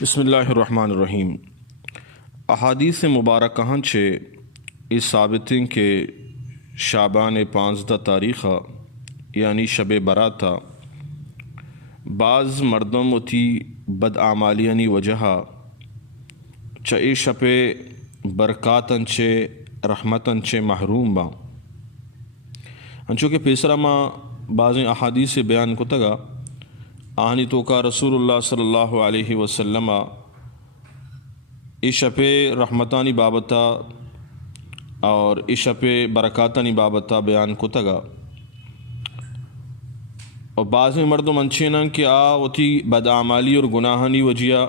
بسم اللہ الرحمن الرحیم۔ احادیث مبارکہ چھے اس ثابتیں کہ شعبان 15 تاریخ یعنی شب براتہ بعض مردم وتی بدعمالیانی وجہ چے شپ برکاتن چھے رحمتن چھے محروم با انچو کہ پیسرا ما بعض احادیث بیان کو تگا آہنی تو کا رسول اللہ صلی اللہ علیہ وسلم شپ رحمتانی بابتا اور شپ برکاتانی بابتا بیان کو تگا اور بعض مردم انچینا کہ وتی بدعمالی اور گناہانی وجہ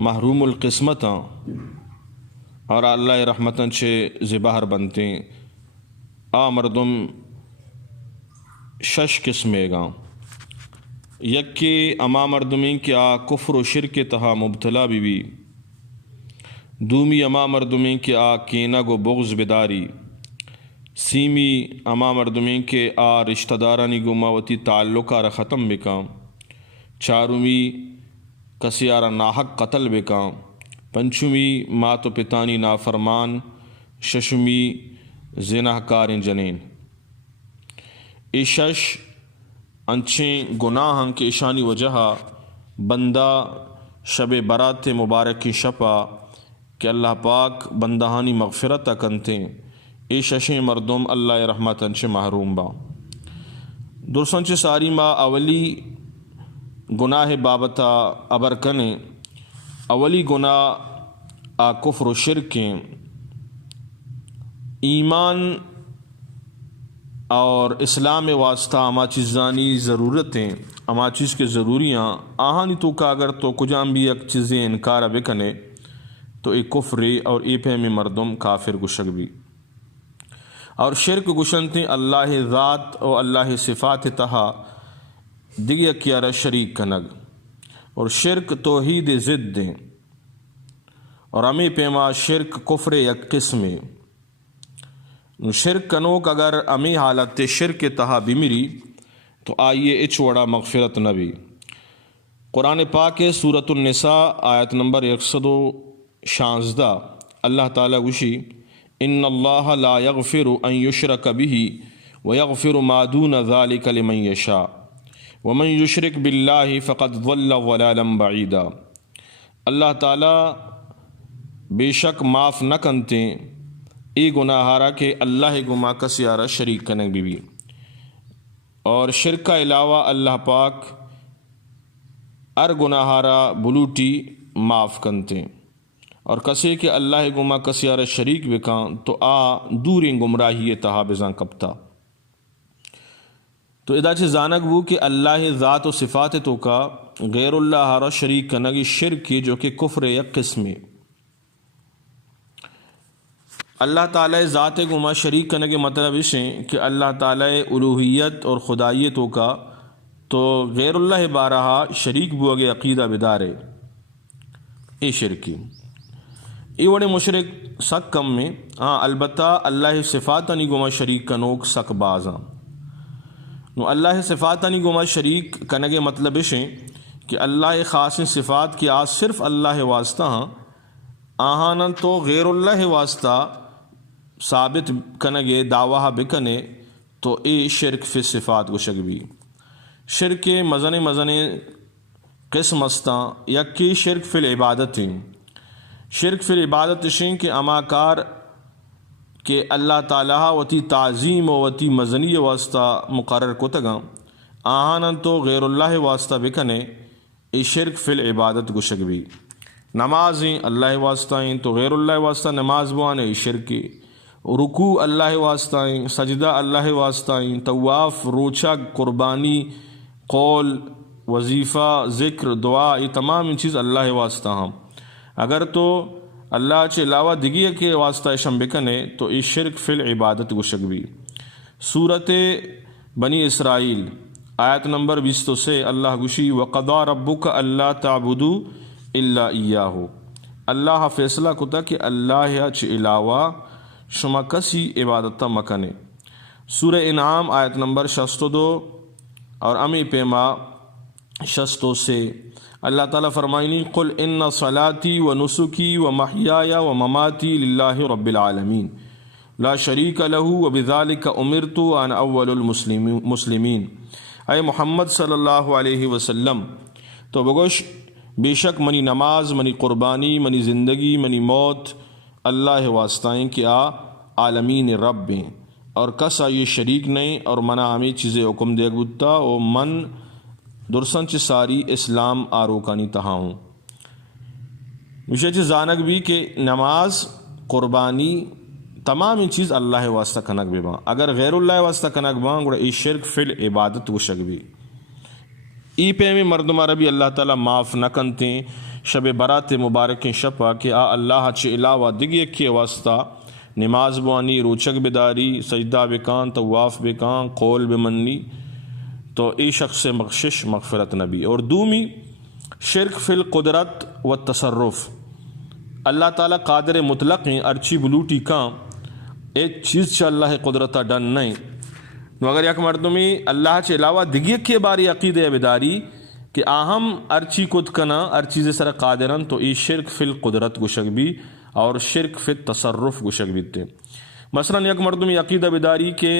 محروم القسمت اور اللہ رحمتن چھے زباہر بنتے مردم شش قسمے گا یکی اما مردمی کیا کفر و شرک تہا مبتلا بھی دومی اما مردمی کیا کینہ گو بغض بداری سیمی اما مردمی کے رشتہ دارانی گماوتی تعلقہ را ختم بکا چارومی کسیارا ناحق قتل بکا پنچمی مات و پتانی نافرمان ششمی زناہ کار جنین شش انچیں گناہاں کے اشانی وجہ بندہ شب برات مبارک کی شپا کہ اللہ پاک بندہانی مغفرت کنتے ای ششیں مردم اللہ رحمت انچے محروم با درسنچ ساری ما اولی گناہ بابتا ابرکنے اولی گناہ کفر و شرکیں ایمان اور اسلام واسطہ اما چیزانی ضرورتیں اما چیز کے ضروریاں آہانی تو کا اگر تو کجام بھی ایک چیزیں انکار بکنے تو ایک کفری اور ای پہ میں مردم کافر گشک بھی اور شرک گشنتے اللہ ذات اور اللہ صفات تہا دیگیا کیارا شریک کنگ اور شرک توحید ضد دیں اور ہمیں پیما شرک کفر یک قسمیں شرک کنوک اگر امی حالت شرک تہا بمری تو آئیے اچوڑا مغفرت نبی قرآن پاک سورۃ النساء آیت نمبر 116 اللہ تعالیٰ گوشی ان اللہ لا یغفر ان یشرک به ویغفر ما دون ذلک لمن یشاء ومن یشرک باللہ فقد ضل ضلالا بعیدا اللہ تعالیٰ بے شک معاف نہ کنتے ای گناہارا کہ اللہ گما کسیارا شریک کنگ بھی اور شرک کا علاوہ اللہ پاک ار گناہارا بلوٹی معاف کنتے اور کسے کہ اللہ گما کسیارا شریک بکاں تو دوری گمراہی تہا بزاں کپتا تو ادا چھ زانک بو کہ اللہ ذات و صفات تو کا غیر اللہ ہارا شریک کنگی شرک کی جو کہ کفر یک قسم اللہ تعالیٰ ذات گما شریک کرنے کے مطلب اس ہیں کہ اللہ تعالیٰ الوہیت اور خدائیتوں کا تو غیر اللہ بارہا شریک بوگے عقیدہ بدارے اے شرکی ای وڑے مشرک سک کم میں البتہ اللہ صفاتانی گما شریک کنوک سک بازاں نو اللہ صفاتانی گما شریک کرنے کے مطلب اس ہیں کہ اللہ خاص صفات کی صرف اللہ واسطہ آہانا تو غیر اللہ واسطہ ثابت کنگے دعویٰ بکنے تو اے شرک فی صفات گشک بھی شرک مزن قسم استاں یکی شرک فی العبادت شرک فی العبادت شیں کہ اماکار کہ اللہ تعالیٰ وتی تعظیم و وتی مزنی واسطہ مقرر کو تگاں آہانا تو غیر اللہ واسطہ بکنے اے شرک فی العبادت گشک بھی نمازیں اللہ واسطہ تو غیر اللہ واسطہ نماز بوانے اے شرکی رکوع اللہ واسطہ سجدہ اللہ واسطہ طواف روچہ قربانی قول وظیفہ ذکر دعا یہ تمام چیز اللہ واسطہ ہم اگر تو اللہ کے علاوہ دگی کے واسطہ شم بکنے تو یہ شرک فی العبادت گشک بھی سورۃ بنی اسرائیل آیت نمبر 20 سے اللہ گشی وقضى ربک الا تعبدوا الا ایاہ اللہ فیصلہ کتا کہ اللہ کے علاوہ شما کسی عبادت مکنے سورہ انعام آیت نمبر 62 اور امی پیما شستوں سے اللہ تعالیٰ فرمائنی قل ان صلاتی و نسکی و محیای و مماتی للہ رب العالمین لا شریک لہ وبذالک امرت وانا اول المسلمین۔ اے محمد صلی اللہ علیہ وسلم تو بگوش بے شک منی نماز، منی قربانی، منی زندگی، منی موت اللہ واسطائیں کہ آ عالمین رب ہیں اور کس آئیے شریک نہیں اور منع ہمیں چیزیں حکم دے گتا او من درسن چ ساری اسلام آروکانی تہاؤں مجھے چ زانک بھی کہ نماز قربانی تمام چیز اللہ واسطہ کنک بھی باں، اگر غیر اللہ واسطہ کنک باں گوڑا ای شرک فی العبادت گوشک بھی ای پہ میں مردمہ ربی اللہ تعالیٰ معاف نہ کنتے شب برات مبارک شپا کہ آ اللہ چ علاوہ دگی کے واسطہ نماز بوانی، روچک بداری، سجدہ بکان، طواف بکان، قول بمنی تو ای شخص سے بخشش مغفرت نبی۔ اور دومی شرک فی القدرت و تصرف، اللہ تعالیٰ قادر مطلق ہیں ارچی بلوٹی کام ایک چیز چ اللہ قدرتہ ڈن نہیں نو اگر یک مردمی اللہ چ علاوہ دگی کے باری عقید بداری کہ آہم ارچی کت کنا ار چیز سر قادرن تو ای شرک فی القدرت گوشک بھی اور شرک فی التصرف گوشک بھی تے۔ مثلا یک مردمی عقیدہ بداری کہ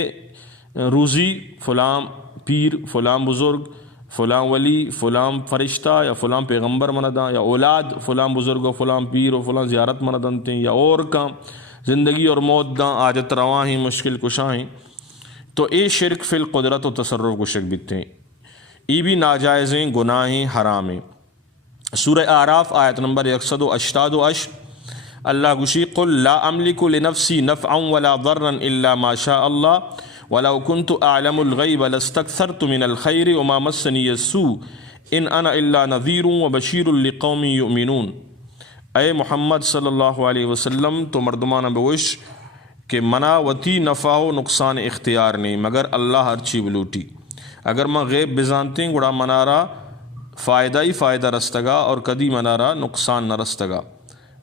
روزی فلاں پیر، فلاں بزرگ، فلاں ولی، فلاں فرشتہ یا فلاں پیغمبر منداں، یا اولاد فلاں بزرگ و فلاں پیر و فلاں زیارت مندنتے یا اور کام زندگی اور موت داں عادت رواں ہیں مشکل کشاں تو اے شرک فی القدرت و تصرف گشک بیتے ای بھی ناجائزیں، گناہیں، حرامیں۔ سورہ اعراف آیت نمبر 188 اللہ گوشی قل لا املک لنفسی نفعا ولا ضرا الا ما شاء اللہ ولو كنت اعلم الغیب لاستکثرت من الخیر وما مسنی السوء ان انا الا نذیر وبشیر لقوم یؤمنون۔ اے محمد صلی اللہ علیہ وسلم تو مردمانہ بوش کہ منا وتی نفع و نقصان اختیار نہیں مگر اللہ ہر چی بلوٹی، اگر میں غیب بزانتے ہیں گڑا منارا فائدہ ہی فائدہ رستگا اور کدی منارا نقصان نہ رستگا،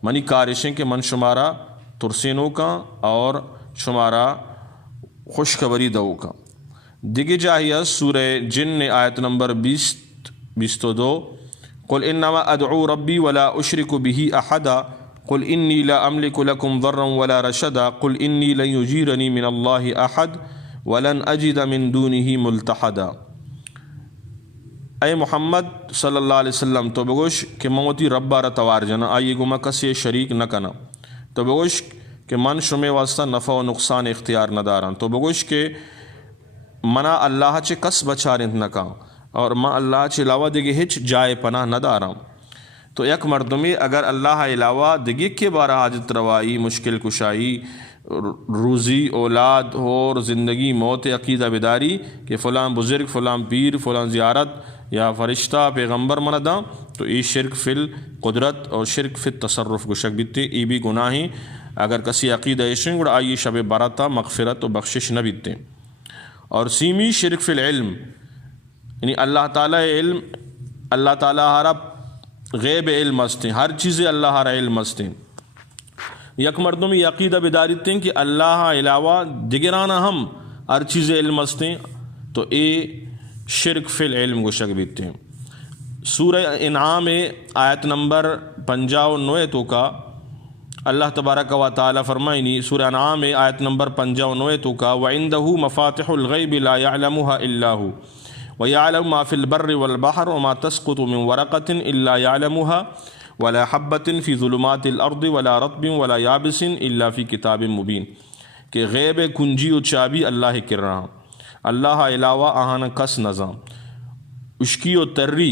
منی کارشیں کہ من شمارا ترسینوں کا اور شمارا خوشخبری دو کا۔ دیگے جاہیہ سورہ جن آیت نمبر 22 قل انما ادعو ربی ولا اشرک به احدا قل انی لا املک لکم ضرا ولا رشدا قل انی لن یجیرنی من اللہ احد ولن اجد من دونه ملتحدا۔ اے محمد صلی اللہ علیہ وسلم تو بگوش کہ موتی ربا را توار جنا آئیے گما کسی شریک نہ کنا، تو بگوش کہ من شمع واسطہ نفع و نقصان اختیار نہ داران، تو بگوش کہ منا اللہ چے کس بچارند نہ کان اور ما اللہ چے علاوہ دیگے ہچ جائے پناہ نہ داران۔ تو یک مردمی اگر اللہ علاوہ دیگے کے بارہ حاجت روائی، مشکل کشائی، روزی، اولاد اور زندگی موت عقیدہ بداری کہ فلاں بزرگ، فلاں پیر، فلاں زیارت یا فرشتہ پیغمبر منداں تو ای شرک فی القدرت اور شرک فی التصرف گشک بیتے ای بھی گناہیں اگر کسی عقیدہ ایشن گڑا آئی شب براتا مغفرت و بخشش نہ بیتے۔ اور سیمی شرک فی العلم یعنی اللہ تعالیٰ علم، اللہ تعالیٰ ہارا غیب علم ہستیں، ہر چیزیں اللہ ہارا علم ہستیں۔ یک مردم یہ عقیدہ بداریتے ہیں کہ اللہ علاوہ دگرانہ ہم ہر چیزیں علم ہستیں تو اے شرک فی العلم گوشک بیتے ہیں۔ سورہ انعام آیت نمبر 59 تو کا اللہ تبارک و تعالی فرمائنی سورہ انعام آیت نمبر 59 تو کا وَعِنْدَهُ مَفَاتِحُ الْغَيْبِ لَا يَعْلَمُهَا إِلَّا هُوَ وَيَعْلَمُ مَا فِي الْبَرِّ وَالْبَحْرِ وَمَا تَسْقُطُ مِنْ وَرَقَةٍ إِلَّا يَعْلَمُهَا وَلَا حَبَّةٍ فِي ظُلُمَاتِ الْأَرْضِ وَلَا رَطْبٍ وَلَا يَابِسٍ إِلَّا فِي كِتَابٍ مُبِينٍ کہ غیب کنجی و چابی اللہ کر رہا، اللہ علاوہ آہانا کس نظام اشکی و تری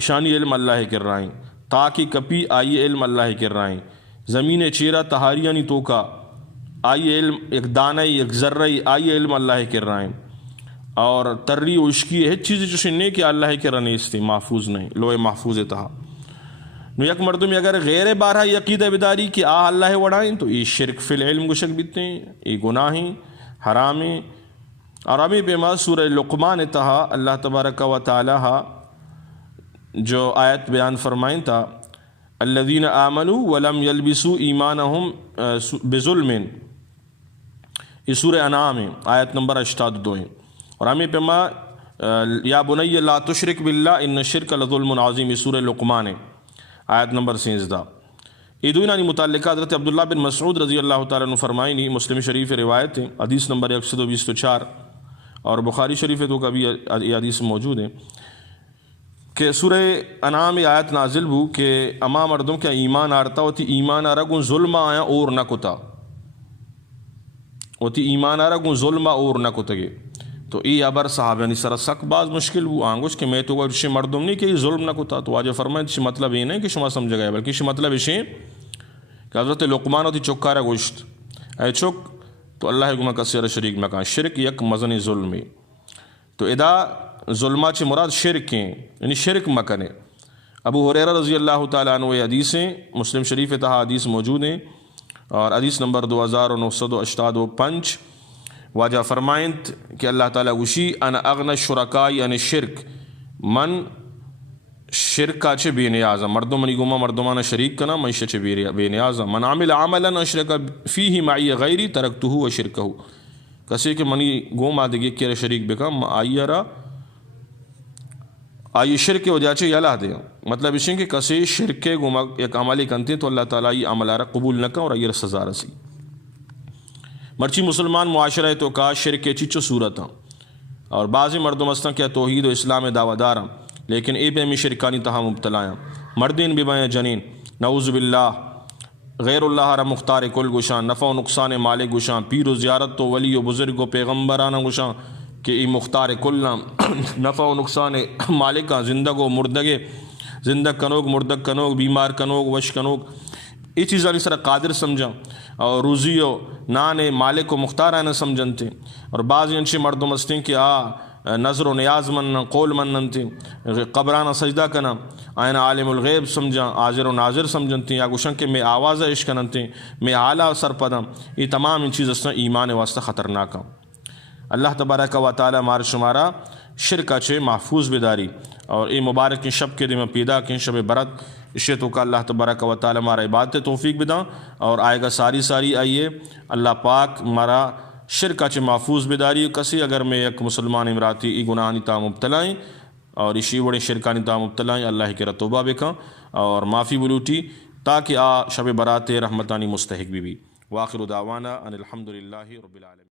اشانی علم اللہ کر رہا ہیں، تاکہ کپی آئی علم اللہ کر رہا ہیں، زمین چیرہ تہاریانی توکا آئی علم، ایک دانہ ایک ذرہ آئی علم اللہ کر رہا ہیں، اور تری و اشکی ہے چیز جو شننے کہ اللہ کر رہا نہیں استی محفوظ نہیں لوہ محفوظ تہا۔ نو یک مردم اگر غیر بارہ عقیدہ بداری کہ آہ اللہ وڑائیں تو یہ شرک فی العلم گشک بیتے ہیں، یہ گناہیں حرامیں۔ اور ابھی پیما سورہ لقمان تہا اللہ تبارک و تعالی جو آیت بیان فرمائیں تھا الذین آمنوا ولم یلبسوا ایمانہم بظلم، یہ سورہ انعام آیت نمبر 82 ہے۔ اور ہمیں پیما یا بنی لا تشرک باللہ ان الشرک لظلم عظیم، سورہ لقمان آیت نمبر 13۔ ایدوینانی متعلقہ حضرت عبداللہ بن مسعود رضی اللہ تعالیٰ عنہ فرمائنی، مسلم شریف روایت ہے، حدیث نمبر 124 اور بخاری شریف تو کبھی یہ حدیث موجود ہے کہ سورہ انعام آیت نازل ہو کہ اما مردم کیا ایمان آرتا ہوتی ایمان آرہ گن ظلم آیا اور نہ کتا ہوتی ایمان آرہ گن ظلم اور نہ کتگے، تو ای ابر صحابہ یعنی سر سک باز مشکل ہو آنگوش کہ میں تو گوشے مردم نہیں کہ ظلم نہ کتا، تو آج فرمائے اس مطلب یہ نہیں کہ شما سمجھ گئے، بلکہ اس مطلب یہ کہ حضرت لقمان ہوتی چکارہ گوشت اے چک تو اللہ گمہ کثیر شریک مکان شرک یک مزنی ظلمی، تو ادا ظلمہ چھ مراد شرک ہیں یعنی شرک مکنے۔ ابو ہریرہ رضی اللہ تعالیٰ عنہ یہ حدیثیں مسلم شریف تہا حدیث موجود ہیں، اور حدیث نمبر 2985 واجہ فرمائنت کہ اللہ تعالیٰ گوشی انا اغنى الشرکاء عن الشرک، من شرکا چھ بے نیازا مردم منی گما مردمانہ شریک کنا من چھ بے نیازا، من عمل عملا اشرک فیہ معی غیری ترکتہ وشرکہ، کسی کہ منی گوما دگی کیر شریک بکا آئی شرک وجہ چھ یلا دے، مطلب اس کہ کسی شرک گوما ایک عملی کنتے تو اللہ تعالیٰ یہ عملارہ قبول نہ کن اور یہ سزا رسی۔ مرچی مسلمان معاشرہ تو کا شرک چچو صورت ہیں، اور بعضی مردم استاں کیا توحید و اسلام دعویٰ دار ہیں لیکن اے پہ میں شرکانی تہا مبتلا ہیں، مردین ببائیں جنین نعوذ باللہ غیر اللہ را مختار کل گشان، نفع و نقصان مالک گشان، پیر و زیارت تو ولی و بزرگ و پیغمبرانہ گشان کہ ای مختار کل نفع و نقصان مالک کا زندگ و مردگے زندگ کنوگ مردگ کنوگ بیمار کنوگ وش کنوگ یہ چیزاں اس طرح قادر سمجھا، اور روزی و نان مالک و مختار آنا سمجھن تھے، اور بعض انشی مردم استیں کہ نظر و نیاز من قول منن تھے، قبرانہ سجدہ کنا آئین عالم الغیب سمجھا، حاضر و ناظر سمجھن تھے، یا گوشن کہ میں آواز عشق کنن تھے، میں اعلیٰ سر پدم، یہ تمام ان چیز استاں ایمان واسطہ خطرناک ہیں۔ اللہ تبارک و تعالی مار شمارا شرکا چھے محفوظ بداری، اور یہ مبارک شب کے دن میں پیدا کیں شب برات اشیتوں کا اللہ تبارک و تعالی مارا عبادت توفیق بدا، اور آئے گا ساری آئیے اللہ پاک مارا شرکا چھے محفوظ بداری، کسی اگر میں ایک مسلمان امراتی ای گناہانی تا مبتلائیں اور اسی وڑے شرکانی تا مبتلائیں اللہ کے رتوبہ بکا اور معافی بلوٹی تاکہ شب برات رحمتانی مستحق بھی۔ واخر دعوانا ان الحمدللہ رب العالمین۔